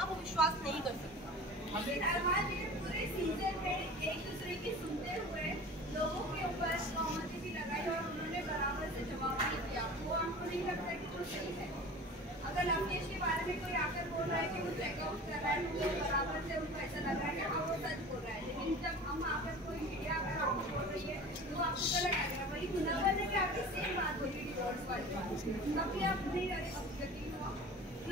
सकता, वो विश्वास नहीं कर सकता। पूरे सीजन में एक दूसरे की सुनते हुए लोगों के ऊपर सहमति भी लगाई और उन्होंने बराबर से जवाब भी दिया, वो आपको नहीं लगता कि वो सही है? अगर लवकेश के बारे में कोई आकर बोल रहा है कि वो चेकआउट कर रहा है तो वो बराबर से उनको ऐसा लग रहा है कि हाँ वो सच बोल रहा है, लेकिन जब हम आकर कोई मीडिया अगर आपको बोल रही है तो आपको गलत लग रहा है। वही मुनव्वर ने भी आपकी सेम बात बोली डिवोर्स वाली बात, तभी आप नहीं यकीन हुआ?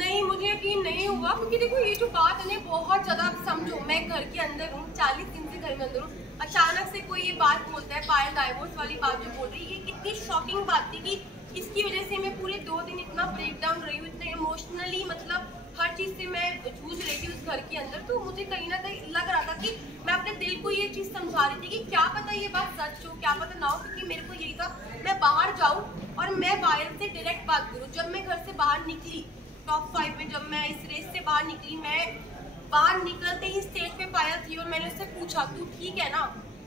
नहीं, मुझे यकीन नहीं हुआ, क्योंकि देखो ये जो बात है ना बहुत ज्यादा, समझो मैं घर के अंदर हूँ, 40 दिन से घर में अंदर हूँ, अचानक से कोई ये बात बोलता है, पायल डाइवोर्स वाली बात जो बोल रही है, ये कितनी शॉकिंग बात थी कि इसकी वजह से मैं पूरे 2 दिन इतना ब्रेक डाउन रही हूँ, इतने इमोशनली, मतलब हर चीज से मैं जूझ रही थी उस घर के अंदर। तो मुझे कहीं ना कहीं लग रहा था कि मैं अपने दिल को ये चीज समझा रही थी कि क्या पता ये बात सच हो, क्या पता ना हो, क्योंकि मेरे को यही था मैं बाहर जाऊँ और मैं पायल से डायरेक्ट बात करूँ। जब मैं घर से बाहर निकली टॉप 5 में, जब मैं इस रेस से बाहर निकली, मैं बाहर निकलते ही स्टेज पे पायल थी और मैंने उससे पूछा तू ठीक है ना?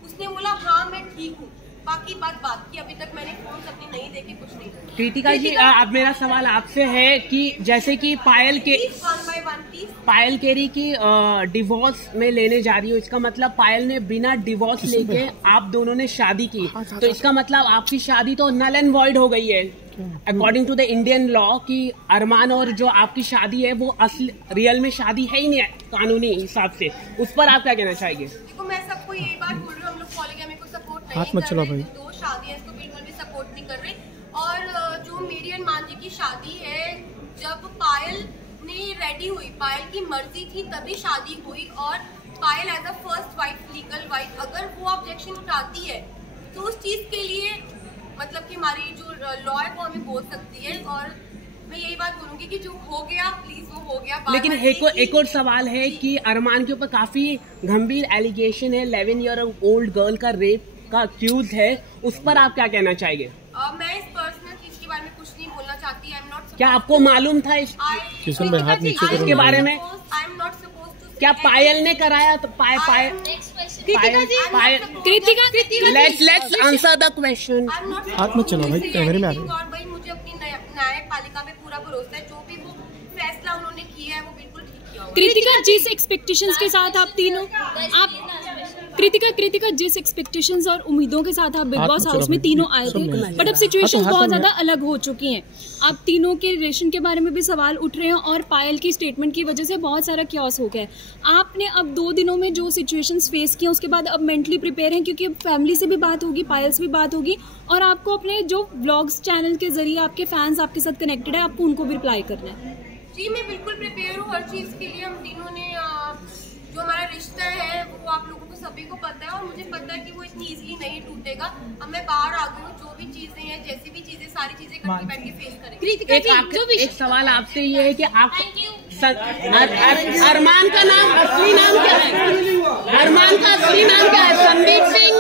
उसने बोला हाँ मैं ठीक हूँ। बाकी बात की, अभी तक मैंने फोन अपने नहीं देखे, कुछ नहीं। कृतिका जी, अब मेरा सवाल आपसे है कि जैसे कि पायल केरी की डिवोर्स में लेने जा रही हो, इसका मतलब पायल ने बिना डिवोर्स लेके आप दोनों ने शादी की, तो इसका मतलब आपकी शादी तो नल एंड वॉइड हो गई है according to the Indian law, कि अरमान और जो आपकी शादी है वो असली रियल में शादी है ही नहीं है कानूनी हिसाब से। उस पर आप क्या कहना चाहेंगे? देखो मैं सबको यही बात बोल रही हूँ, हम लोग पॉलीगैमी को सपोर्ट नहीं हाथ मत चलाओ भाई। 2 शादियां इसको बिल्कुल भी सपोर्ट नहीं कर रही। और जो मेरी अरमान जी की शादी है, जब पायल ने रेडी हुई, पायल की मर्जी थी तभी शादी हुई, और Payal as a first wife, legal wife, अगर वो ऑब्जेक्शन उठाती है तो उस चीज के लिए मतलब कि हमारी जो लॉ है वो हमें बोल सकती है। और मैं यही बात बोलूंगी कि जो हो गया प्लीज वो हो गया। लेकिन एक और सवाल है कि अरमान के ऊपर काफी गंभीर एलिगेशन है, 11 ईयर ओल्ड गर्ल का रेप का अक्यूज है, उस पर आप क्या कहना चाहेंगे? मैं इस पर्सनल चीज के बारे में कुछ नहीं बोलना चाहती। I am not. क्या आपको मालूम था इसके बारे में? I am not supposed to. क्या पायल ने कराया? तो लेट्स आंसर द क्वेश्चन। हाथ मत चलाओ भाई, कैमरे में आ रहे और भाई मुझे अपनी न्यायपालिका पे पूरा भरोसा है, जो भी वो फैसला उन्होंने किया है वो बिल्कुल ठीक किया होगा। कृतिका, जिस एक्सपेक्टेशंस के साथ आप तीनों कृतिका जिस एक्सपेक्टेशंस और उम्मीदों के साथ आप बिग बॉस हाउस में तीनों आए थे, बट अब सिचुएशंस बहुत ज्यादा अलग हो चुकी हैं। आप तीनों के रिलेशन के बारे में भी सवाल उठ रहे हैं और पायल की स्टेटमेंट की वजह से बहुत सारा क्योस हो गया है। आपने अब 2 दिनों में जो सिचुएशंस फेस किए, उसके बाद अब मेंटली प्रिपेयर हैं, क्योंकि अब फैमिली से भी बात होगी, पायल से भी बात होगी, और आपको अपने जो व्लॉग्स चैनल के जरिए आपके फैंस आपके साथ कनेक्टेड है, आपको उनको भी रिप्लाई करना है। जी मैं बिल्कुल प्रिपेयर हूँ हर चीज के लिए। हम तीनों ने जो हमारा रिश्ता है वो आप लोगों को सभी को पता है, और मुझे पता है कि वो इतनी इजीली नहीं टूटेगा। अब मैं बाहर आ गई हूँ, जो भी चीजें हैं, जैसी भी चीजें, सारी चीजें करके बैठ के फेस करेंगे। एक सवाल आपसे ये है कि आप अरमान का नाम, असली नाम क्या है? अरमान का असली नाम क्या है? संदीप सिंह।